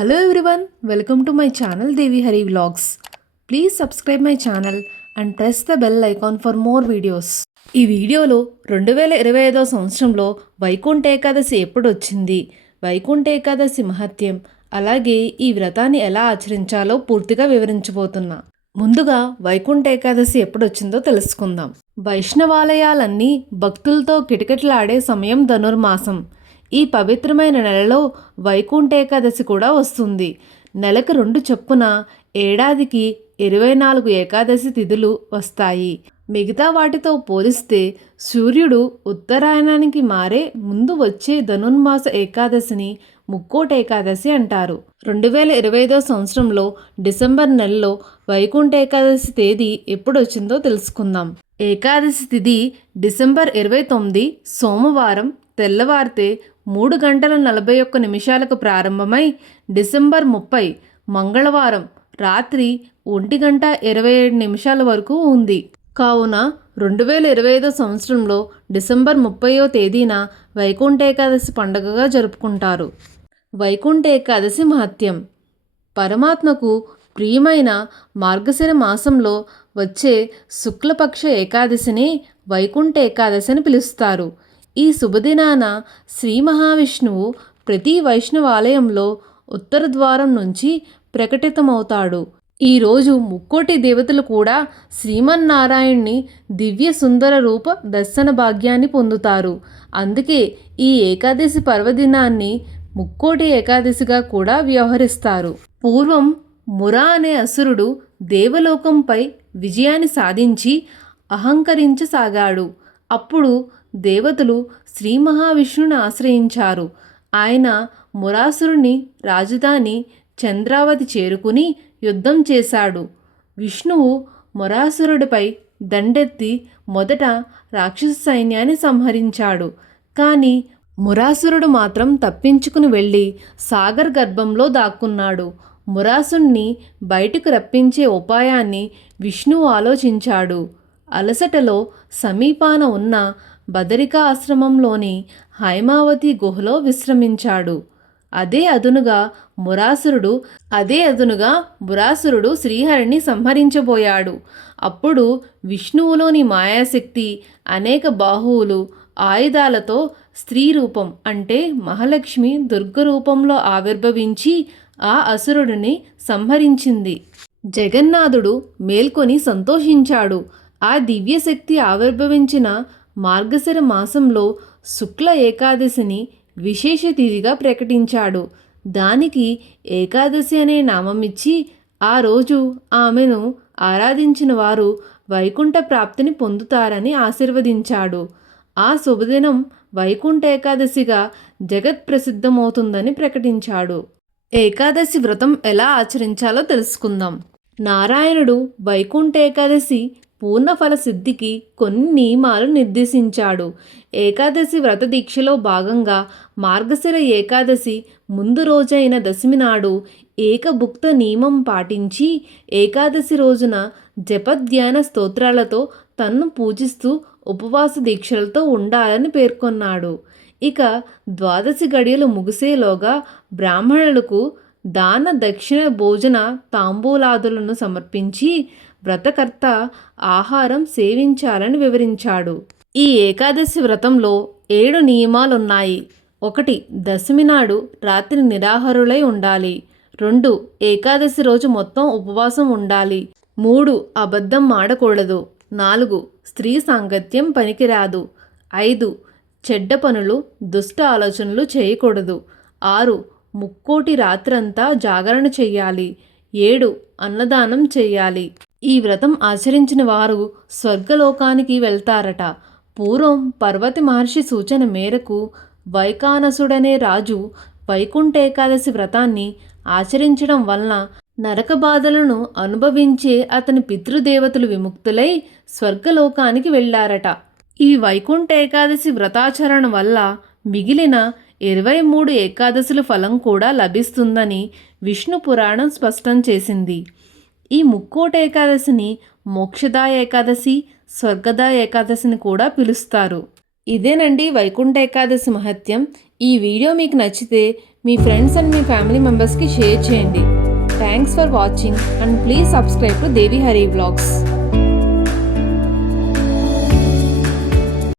Hello everyone, welcome to my channel Devi Hari Vlogs. Please subscribe my channel and press the bell icon for more videos. ఈ వీడియోలో 2025 సంవత్సరంలో వైకుంఠ ఏకాదశి ఎప్పుడు వచ్చింది, వైకుంఠ ఏకాదశి మహత్యం, అలాగే ఈ వ్రతాన్ని ఎలా ఆచరించాలో పూర్తిగా వివరించబోతున్నా. ముందుగా వైకుంఠ ఏకాదశి ఎప్పుడు వచ్చిందో తెలుసుకుందాం. వైష్ణవాలయాలన్నీ భక్తులతో కిటకిటలాడే సమయం ధనుర్మాసం. ఈ పవిత్రమైన నెలలో వైకుంఠ ఏకాదశి కూడా వస్తుంది. నెలకు 2 చొప్పున ఏడాదికి 24 ఏకాదశి తిథులు వస్తాయి. మిగతా వాటితో పోలిస్తే సూర్యుడు ఉత్తరాయణానికి మారే ముందు వచ్చే ధనుర్మాస ఏకాదశిని ముక్కోటి ఏకాదశి అంటారు. 2025 సంవత్సరంలో డిసెంబర్ నెలలో వైకుంఠ ఏకాదశి తేదీ ఎప్పుడు వచ్చిందో తెలుసుకుందాం. ఏకాదశి తిథి డిసెంబర్ 29 సోమవారం తెల్లవారితే 3:41 ప్రారంభమై డిసెంబర్ 30 మంగళవారం రాత్రి 1:27 వరకు ఉంది. కావున 2025 సంవత్సరంలో డిసెంబర్ 30వ తేదీన వైకుంఠ ఏకాదశి పండుగగా జరుపుకుంటారు. వైకుంఠ ఏకాదశి మహత్యం. పరమాత్మకు ప్రియమైన మార్గశిర మాసంలో వచ్చే శుక్లపక్ష ఏకాదశిని వైకుంఠ ఏకాదశి అని పిలుస్తారు. ఈ శుభదినాన శ్రీ మహావిష్ణువు ప్రతి వైష్ణవాలయంలో ఉత్తర ద్వారం నుంచి ప్రకటితమవుతాడు. ఈరోజు ముక్కోటి దేవతలు కూడా శ్రీమన్నారాయణ్ణి దివ్య సుందర రూప దర్శన భాగ్యాన్ని పొందుతారు. అందుకే ఈ ఏకాదశి పర్వదినాన్ని ముక్కోటి ఏకాదశిగా కూడా వ్యవహరిస్తారు. పూర్వం మురా అనే అసురుడు దేవలోకంపై విజయాన్ని సాధించి అహంకరించసాగాడు. అప్పుడు దేవతలు శ్రీ మహావిష్ణువుని ఆశ్రయించారు. ఆయన మురాసురుని రాజధాని చంద్రావతి చేరుకుని యుద్ధం చేశాడు. విష్ణువు మురాసురుడిపై దండెత్తి మొదట రాక్షస సైన్యాన్ని సంహరించాడు. కానీ మురాసురుడు మాత్రం తప్పించుకుని వెళ్ళి సాగర్ గర్భంలో దాక్కున్నాడు. మురాసుని బయటకు రప్పించే ఉపాయాన్ని విష్ణువు ఆలోచించాడు. అలసటలో సమీపాన ఉన్న బదరికా ఆశ్రమంలోని హైమావతి గుహలో విశ్రమించాడు. అదే అదునుగా మురాసురుడు శ్రీహరిని సంహరించబోయాడు. అప్పుడు విష్ణువులోని మాయాశక్తి అనేక బాహువులు ఆయుధాలతో స్త్రీ రూపం అంటే మహాలక్ష్మి దుర్గ రూపంలో ఆవిర్భవించి ఆ అసురుడిని సంహరించింది. జగన్నాథుడు మేల్కొని సంతోషించాడు. ఆ దివ్యశక్తి ఆవిర్భవించిన మార్గశిర మాసంలో శుక్ల ఏకాదశిని విశేష తిథిగా ప్రకటించాడు. దానికి ఏకాదశి అనే నామమిచ్చి ఆ రోజు ఆమెను ఆరాధించిన వారు వైకుంఠ ప్రాప్తిని పొందుతారని ఆశీర్వదించాడు. ఆ శుభదినం వైకుంఠ ఏకాదశిగా జగత్ ప్రసిద్ధమవుతుందని ప్రకటించాడు. ఏకాదశి వ్రతం ఎలా ఆచరించాలో తెలుసుకుందాం. నారాయణుడు వైకుంఠ ఏకాదశి పూర్ణఫల సిద్ధికి కొన్ని నియమాలు నిర్దేశించాడు. ఏకాదశి వ్రత దీక్షలో భాగంగా మార్గశిర ఏకాదశి ముందు రోజైన దశమి నాడు ఏకభుక్త నియమం పాటించి ఏకాదశి రోజున జపధ్యాన స్తోత్రాలతో తన్ను పూజిస్తూ ఉపవాస దీక్షలతో ఉండాలని పేర్కొన్నాడు. ఇక ద్వాదశి గడియలు ముగిసేలోగా బ్రాహ్మణులకు దాన దక్షిణ భోజన తాంబూలాదులను సమర్పించి వ్రతకర్త ఆహారం సేవించాలని వివరించాడు. ఈ ఏకాదశి వ్రతంలో 7 నియమాలున్నాయి. 1. దశమి నాడు రాత్రి నిరాహారులై ఉండాలి. 2. ఏకాదశి రోజు మొత్తం ఉపవాసం ఉండాలి. 3. అబద్ధం ఆడకూడదు. 4. స్త్రీ సాంగత్యం పనికిరాదు. 5. చెడ్డ పనులు దుష్ట ఆలోచనలు చేయకూడదు. 6. ముక్కోటి రాత్రంతా జాగరణ చెయ్యాలి. 7. అన్నదానం చెయ్యాలి. ఈ వ్రతం ఆచరించిన వారు స్వర్గలోకానికి వెళ్తారట. పూర్వం పర్వతి మహర్షి సూచన మేరకు వైకానసుడనే రాజు వైకుంఠ ఏకాదశి వ్రతాన్ని ఆచరించడం వలన నరక బాధలను అనుభవించే అతని పితృదేవతలు విముక్తులై స్వర్గలోకానికి వెళ్ళారట. ఈ వైకుంఠ ఏకాదశి వ్రతాచరణ వల్ల మిగిలిన 23 ఏకాదశుల ఫలం కూడా లభిస్తుందని విష్ణు పురాణం స్పష్టం చేసింది. ఈ ముక్కోటి ఏకాదశిని మోక్షదా ఏకాదశి, స్వర్గదా ఏకాదశిని కూడా పిలుస్తారు. ఇదేనండి వైకుంఠ ఏకాదశి మహత్యం. ఈ వీడియో మీకు నచ్చితే మీ ఫ్రెండ్స్ అండ్ మీ ఫ్యామిలీ మెంబర్స్కి షేర్ చేయండి. Thanks for watching and please subscribe to Devi Hari vlogs.